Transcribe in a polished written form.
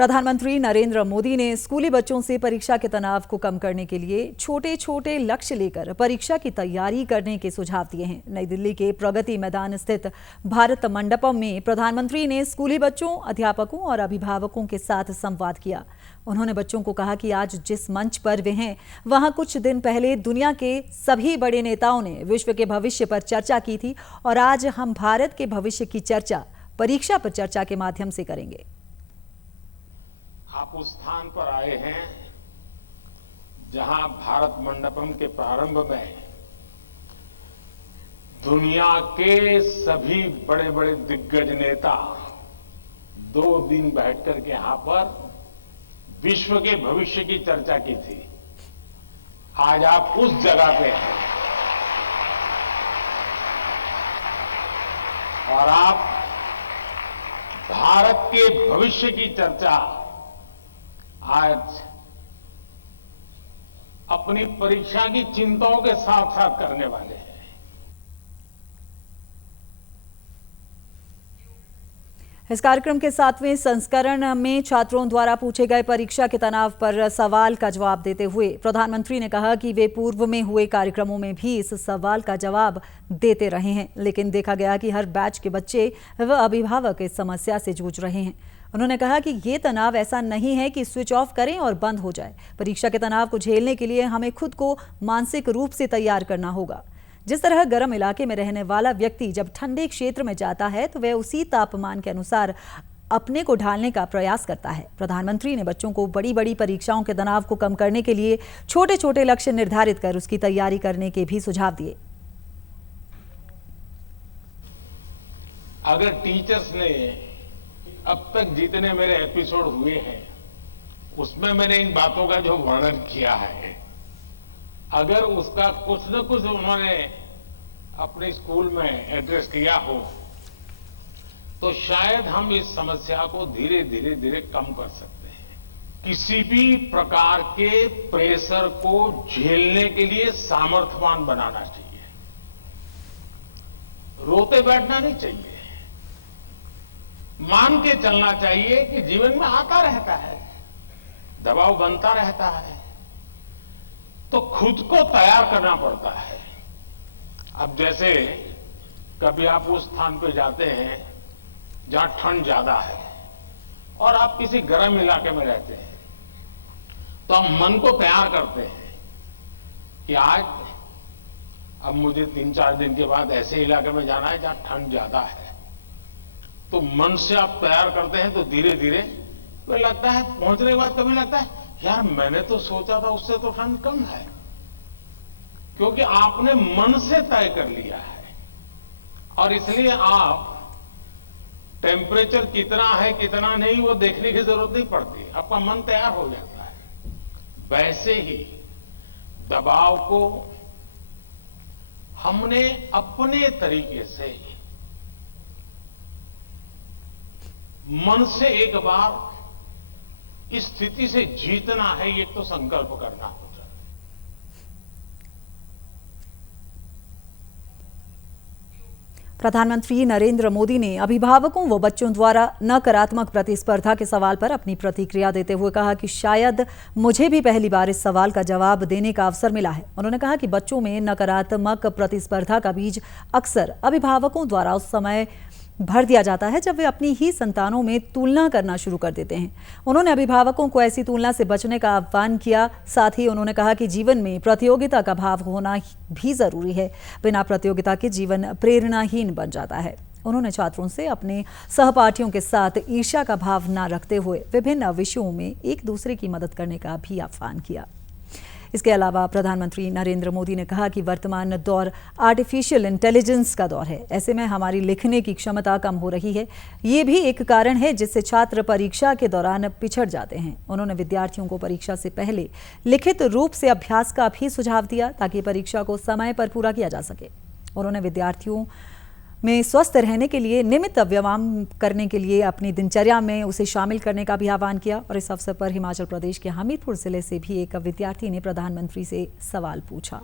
प्रधानमंत्री नरेंद्र मोदी ने स्कूली बच्चों से परीक्षा के तनाव को कम करने के लिए छोटे छोटे लक्ष्य लेकर परीक्षा की तैयारी करने के सुझाव दिए हैं। नई दिल्ली के प्रगति मैदान स्थित भारत मंडपम में प्रधानमंत्री ने स्कूली बच्चों, अध्यापकों और अभिभावकों के साथ संवाद किया। उन्होंने बच्चों को कहा कि आज जिस मंच पर वे हैं, वहां कुछ दिन पहले दुनिया के सभी बड़े नेताओं ने विश्व के भविष्य पर चर्चा की थी और आज हम भारत के भविष्य की चर्चा परीक्षा पर चर्चा के माध्यम से करेंगे। आप उस स्थान पर आए हैं जहां भारत मंडपम के प्रारंभ में दुनिया के सभी बड़े बड़े दिग्गज नेता 2 दिन बैठकर के यहां पर विश्व के भविष्य की चर्चा की थी। आज आप उस जगह पे हैं और आप भारत के भविष्य की चर्चा आज अपनी परीक्षा की चिंताओं के साथ साथ करने वाले हैं। इस कार्यक्रम के 7वें संस्करण में छात्रों द्वारा पूछे गए परीक्षा के तनाव पर सवाल का जवाब देते हुए प्रधानमंत्री ने कहा कि वे पूर्व में हुए कार्यक्रमों में भी इस सवाल का जवाब देते रहे हैं, लेकिन देखा गया कि हर बैच के बच्चे व अभिभावक इस समस्या से जूझ रहे हैं। उन्होंने कहा कि ये तनाव ऐसा नहीं है कि स्विच ऑफ करें और बंद हो जाए। परीक्षा के तनाव को झेलने के लिए हमें खुद को मानसिक रूप से तैयार करना होगा। जिस तरह गर्म इलाके में रहने वाला व्यक्ति जब ठंडे क्षेत्र में जाता है तो वह उसी तापमान के अनुसार अपने को ढालने का प्रयास करता है। प्रधानमंत्री ने बच्चों को बड़ी बड़ी परीक्षाओं के तनाव को कम करने के लिए छोटे छोटे लक्ष्य निर्धारित कर उसकी तैयारी करने के भी सुझाव दिए। अगर टीचर्स ने अब तक जितने मेरे एपिसोड हुए हैं उसमें मैंने इन बातों का जो वर्णन किया है, अगर उसका कुछ न कुछ उन्होंने अपने स्कूल में एड्रेस किया हो तो शायद हम इस समस्या को धीरे धीरे कम कर सकते हैं। किसी भी प्रकार के प्रेशर को झेलने के लिए सामर्थ्यवान बनाना चाहिए। रोते बैठना नहीं चाहिए। मान के चलना चाहिए कि जीवन में आता रहता है, दबाव बनता रहता है, तो खुद को तैयार करना पड़ता है। अब जैसे कभी आप उस स्थान पे जाते हैं जहां ठंड ज्यादा है और आप किसी गर्म इलाके में रहते हैं, तो हम मन को तैयार करते हैं कि आज अब मुझे 3-4 दिन के बाद ऐसे इलाके में जाना है जहां ठंड ज्यादा है। तो मन से आप तैयार करते हैं तो धीरे धीरे तो लगता है, पहुंचने के बाद कभी लगता है यार मैंने तो सोचा था उससे तो ठंड कम है, क्योंकि आपने मन से तय कर लिया है। और इसलिए आप टेम्परेचर कितना है कितना नहीं वो देखने की जरूरत नहीं पड़ती, आपका मन तैयार हो जाता है। वैसे ही दबाव को हमने अपने तरीके से मन से एक बार इस स्थिति से जीतना है, ये तो संकल्प करना होता है। प्रधानमंत्री नरेंद्र मोदी ने अभिभावकों व बच्चों द्वारा नकारात्मक प्रतिस्पर्धा के सवाल पर अपनी प्रतिक्रिया देते हुए कहा कि शायद मुझे भी पहली बार इस सवाल का जवाब देने का अवसर मिला है। उन्होंने कहा कि बच्चों में नकारात्मक प्रतिस्पर्धा का बीज अक्सर अभिभावकों द्वारा उस समय भर दिया जाता है जब वे अपनी ही संतानों में तुलना करना शुरू कर देते हैं। उन्होंने अभिभावकों को ऐसी तुलना से बचने का आह्वान किया। साथ ही उन्होंने कहा कि जीवन में प्रतियोगिता का भाव होना भी जरूरी है। बिना प्रतियोगिता के जीवन प्रेरणाहीन बन जाता है। उन्होंने छात्रों से अपने सहपाठियों के साथ ईर्ष्या का भाव न रखते हुए विभिन्न विषयों में एक दूसरे की मदद करने का भी आह्वान किया। इसके अलावा प्रधानमंत्री नरेंद्र मोदी ने कहा कि वर्तमान दौर आर्टिफिशियल इंटेलिजेंस का दौर है। ऐसे में हमारी लिखने की क्षमता कम हो रही है। ये भी एक कारण है जिससे छात्र परीक्षा के दौरान पिछड़ जाते हैं। उन्होंने विद्यार्थियों को परीक्षा से पहले लिखित रूप से अभ्यास का भी सुझाव दिया ताकि परीक्षा को समय पर पूरा किया जा सके। उन्होंने विद्यार्थियों में स्वस्थ रहने के लिए नियमित व्यायाम करने के लिए अपनी दिनचर्या में उसे शामिल करने का भी आह्वान किया। और इस अवसर पर हिमाचल प्रदेश के हमीरपुर जिले से भी एक विद्यार्थी ने प्रधानमंत्री से सवाल पूछा।